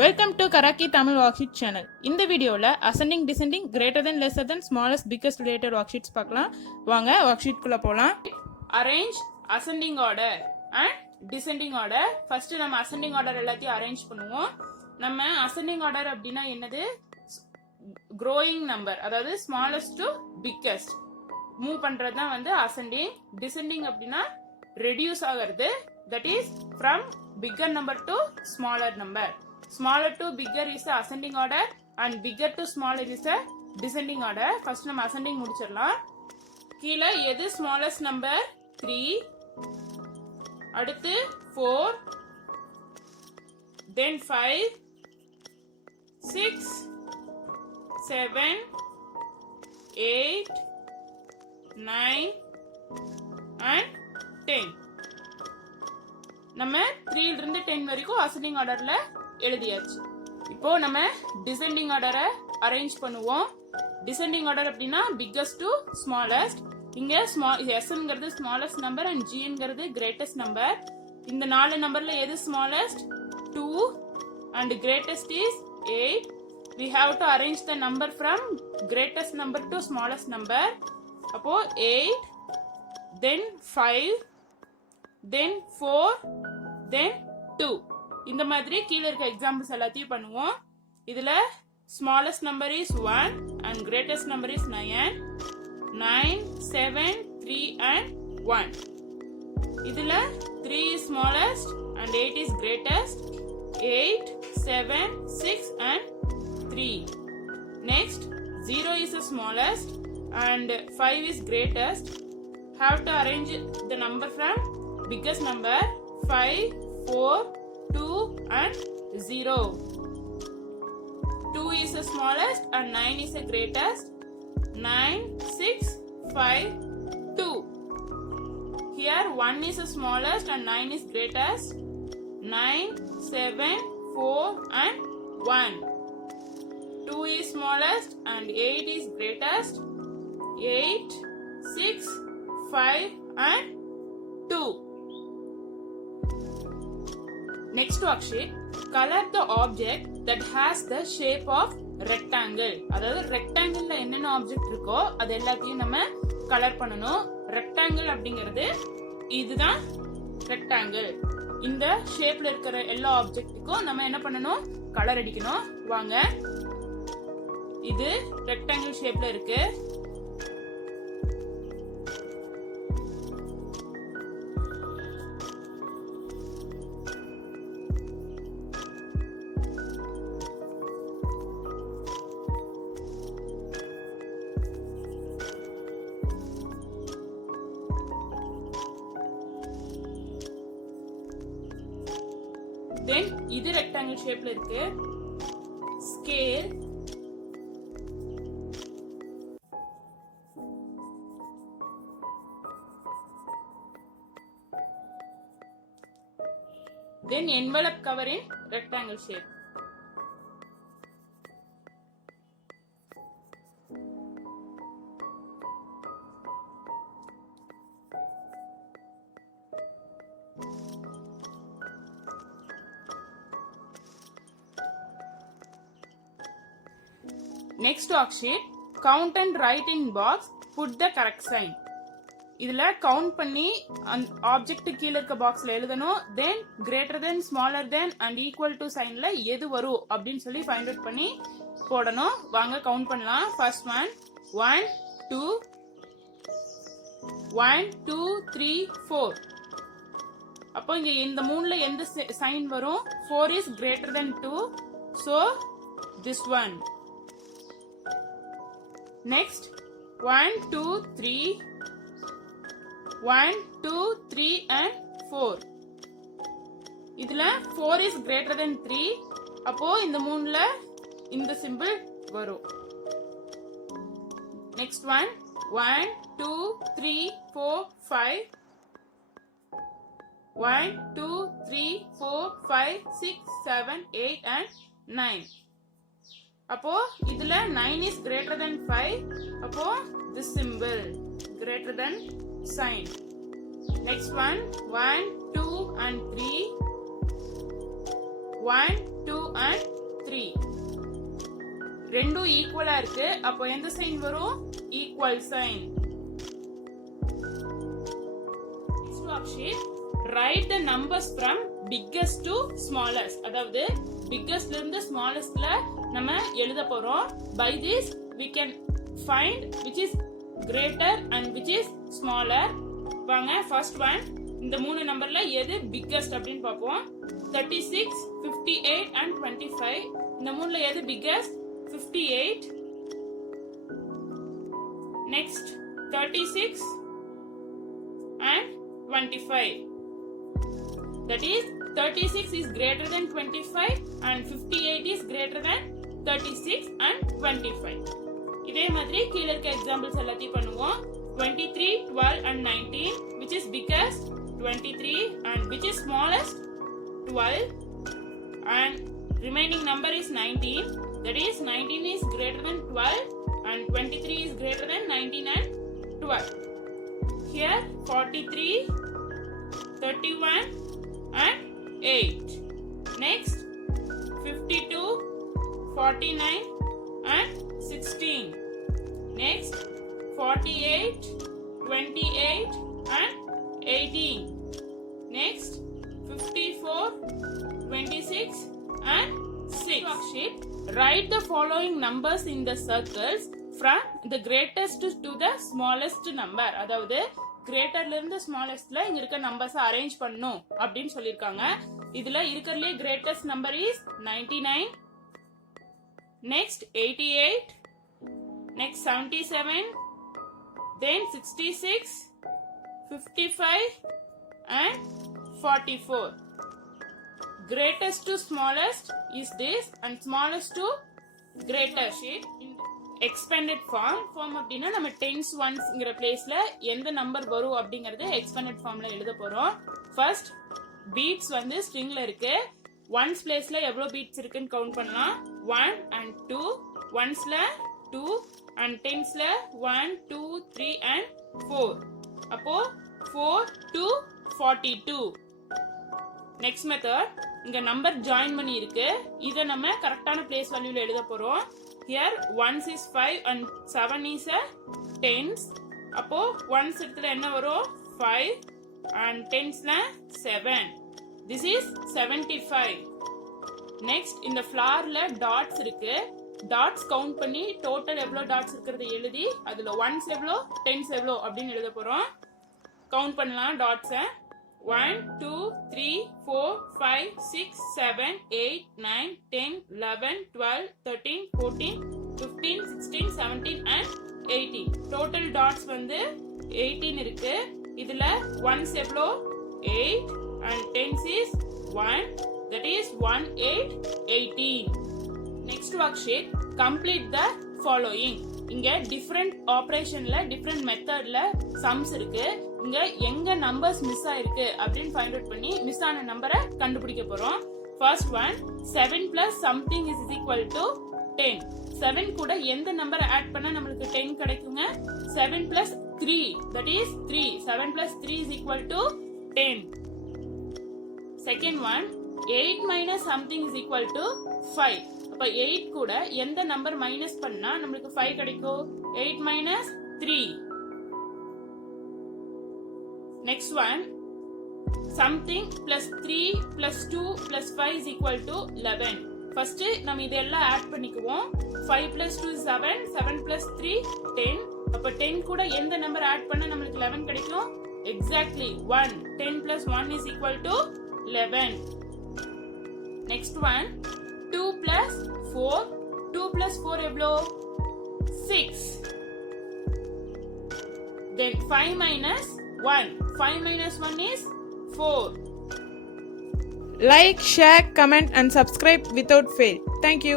Welcome to கராக்கி Tamil worksheet channel. இந்த வீடியோவில் ascending descending greater than lesser than smallest biggest related worksheets பார்க்கலாம். வாங்க ஒர்க்ஷீட்குள்ளே போகலாம். Arrange ascending order and descending order. First நம்ம அசெண்டிங் ஆர்டர் எல்லாத்தையும் அரேஞ்ச் பண்ணுவோம். நம்ம அசெண்டிங் ஆர்டர் அப்படின்னா என்னது? க்ரோயிங் நம்பர், அதாவது ஸ்மாலஸ்ட் டு பிக்கஸ்ட் மூவ் பண்றது தான் வந்து அசெண்டிங். டிசெண்டிங் அப்படின்னா ரெடியூஸ் ஆகிறது, that is from bigger number to smaller number. Smaller to bigger is the ascending order and bigger to smaller is the descending order. First நம்ம ascending முடிச்சிடலாம். கீழே எது smallest number? 3, அடுத்து 4, then 5, 6, 7, 8, 9 and 10. நம்ம 3 இருந்து 10 வரைக்கும் அசெண்டிங் ஆர்டர்ல எழுதியாச்சு. இப்போ நம்ம டிசெண்டிங் ஆர்டரை அரேஞ்ச் பண்ணுவோம். டிசெண்டிங் ஆர்டர் அப்படின்னா பிக்கஸ்ட் டு ஸ்மாலஸ்ட். இங்க எஸ்ங்கிறது ஸ்மாலஸ்ட் நம்பர் அண்ட் ஜிங்கிறது கிரேட்டஸ்ட் நம்பர். இந்த 4 நம்பர்ல எது smallest? 2 and greatest is 8. We have to arrange the number from greatest number to smallest number. அப்போ 8, then 5, then 4, then 2. இந்த மாதிரி கீழே இருக்க எக்ஸாம்பிள்ஸ் எல்லாத்தையும் பண்ணுவோம். இதுல smallest number is 1 and greatest number is 9. 9, 7, 3 and 1. இதுல 3 is smallest and 8 is greatest. 8, 7, 6 and 3. Next 0 is the smallest and 5 is greatest. Have to arrange the number from biggest number. 5, 4, 2 and 0. 2 is the smallest and 9 is the greatest. 9, 6, 5, 2. Here 1 is the smallest and 9 is greatest. 9, 7, 4 and 1. 2 is smallest and 8 is greatest. 8, 6, 5 and 2. Next worksheet, color the object that has the shape of rectangle. அதாவது ரெக்டாங்கிள்ல என்னென்ன ஆப்ஜெக்ட் இருக்கோ அது எல்லாத்தையும் நம்ம கலர் பண்ணணும். ரெக்டாங்கிள் அப்படிங்கிறது இதுதான் ரெக்டாங்கிள். இந்த ஷேப்ல இருக்கிற எல்லா ஆப்ஜெக்ட்டுக்கும் நம்ம என்ன பண்ணணும்? கலர் அடிக்கணும். வாங்க, இது ரெக்டாங்கிள் ஷேப்ல இருக்கு. தென் இது ரெக்டாங்கிள் ஷேப்ல இருக்கு. Scale, then envelope cover in rectangle shape. Next worksheet, count and write in box, put the correct sign. இதுல கவுண்ட் பண்ணி ஆப்ஜெக்ட் கீழே இருக்க பாக்ஸ்ல எழுதணும். Then greater than, smaller than and equal to சைன்ல எது வரும் அப்படின்னு சொல்லி ஃபைண்ட் அவுட் பண்ணி போடணும். வாங்க கவுண்ட் பண்ணலாம். First one 1, 2, 1, 2, 3, 4. அப்போ இங்க இந்த மூணுல எந்த சைன் வரும்? 4 is greater than 2, so this one. Next 1, 2, 3, 1, 2, 3 and 4. இதுல 4 is greater than 3, அப்போ இந்த மூணுல இந்த சிம்பிள் வரும். Next one 1, 2, 3, 4, 5. 1, 2, 3, 4, 5, 6, 7, 8 and 9. அப்போ இதுல 9 is greater than 5, அப்போ this symbol greater than sign. Next one 1, 2 and 3. 1, 2 and 3. ரெண்டும் ஈக்குவலா இருக்கு. அப்போ எந்த சைன் வரும்? Equal sign. Next worksheet, write the numbers from biggest to smallest. அதாவது biggestல இருந்து smallestல நம்ம எழுத போறோம். By this we can find which is greater and which is smaller. வாங்க first one, இந்த மூணு நம்பர்ல எது biggest அப்படின்னு பார்ப்போம். 36, 58 and 25. இந்த மூணுல எது biggest? 58. Next 36 and 25. That is 36 is greater than 25 and 58 is greater than 36 and 25. இதே மாதிரி கீழ இருக்க எக்ஸாம்பிள்ஸ் எல்லாத்தையும் பண்ணுவோம். 23, 12 and 19, which is biggest? 23. And which is smallest? 12. And remaining number is 19. That is 19 is greater than 12 and 23 is greater than 19 and 12. Here 43, 31 and 8. Next 52, 49 and 16. Next 48, 28 and 18. Next 54, 26 and 6. Worksheet, write the following numbers in the circles from the greatest to the smallest number. அதாவது greaterல இருந்து smallestல இங்க இருக்க numbers arrange பண்ணனும் அப்படினு சொல்லிருக்காங்க. இதுல இருக்கறதுல greatest number is 99. Next 88. Next 77. Then 66, 55 and 44. Greatest to smallest is this and smallest to greatest. In expanded form அப்படினா நம்ம tens onesங்கற பிளேஸ்ல எந்த நம்பர் வரும் அப்படிங்கறது expanded formல எழுத போறோம். First beats வந்து stringல இருக்கு. ones பிளேஸ்ல எவ்வளவு beats இருக்குன்னு கவுண்ட் பண்ணலாம். 1 and 2, onesல 2 and tensல 1, 2, 3 and 4. அப்போ 4 to 42. Next method, இங்க நம்பர் ஜாயின் பண்ணி இருக்கு. இத நம்ம கரெக்ட்டான பிளேஸ் வேல்யூல எழுத போறோம். Here ones is 5 and 7 is a tens. அப்போ ones இடத்துல என்ன வரும்? 5 and tensல 7. This is 75. Next இந்த flowerல dots இருக்கு. dots count பண்ணி total எவ்வளவு dots இருக்குறதை எழுதி அதுல ones எவ்வளவு tens எவ்வளவு அப்படினு எழுத போறோம். கவுண்ட் பண்ணலாம் dots. 1, 2, 3, 4, 5, 6, 7, 8, 9, 10, 11, 12, 13, 14, 15, 16, 17 and 18. Total dots வந்து 18 இருக்கு. இதுல ones எவ்வளோ? 8 and tens is 1. That is 1, 8, 18. Next worksheet, complete the following. இங்க different operationல different methodல sums இருக்கு. இங்க எங்க நம்பர்ஸ் மிஸ் ஆயிருக்கு அப்படினு ஃபைண்ட் அவுட் பண்ணி மிஸ் ஆன நம்பரை கண்டுபிடிக்க போறோம். First one, 7 plus something is equal to 10. 7 கூட எந்த நம்பரை ஆட் பண்ணா நமக்கு 10 கிடைக்குங்க? 7 plus 3, that is 3. 7 plus 3 is equal to 10. Second one, 8 minus something is equal to 5. அப்ப 8 கூட எந்த நம்பர் மைனஸ் பண்ணா நமக்கு 5 கிடைக்கும்? 8 minus 3. Next one, something plus 3 plus 2 plus 5 is equal to 11. First நம்ம இதெல்லாம் ஆட் பண்ணிக்குவோம். 5 plus 2 is 7, 7 plus 3 10. அப்ப 10 கூட எந்த நம்பர் ஆட் பண்ணா நமக்கு 11 கிடைக்கும்? Exactly 1. 10 plus 1 is equal to 11. Next one, 2 plus 4. 2 plus 4 எவ்வளோ? 6. Then 5 minus 1. 5 minus 1 is 4. Like, share, comment and subscribe without fail. Thank you.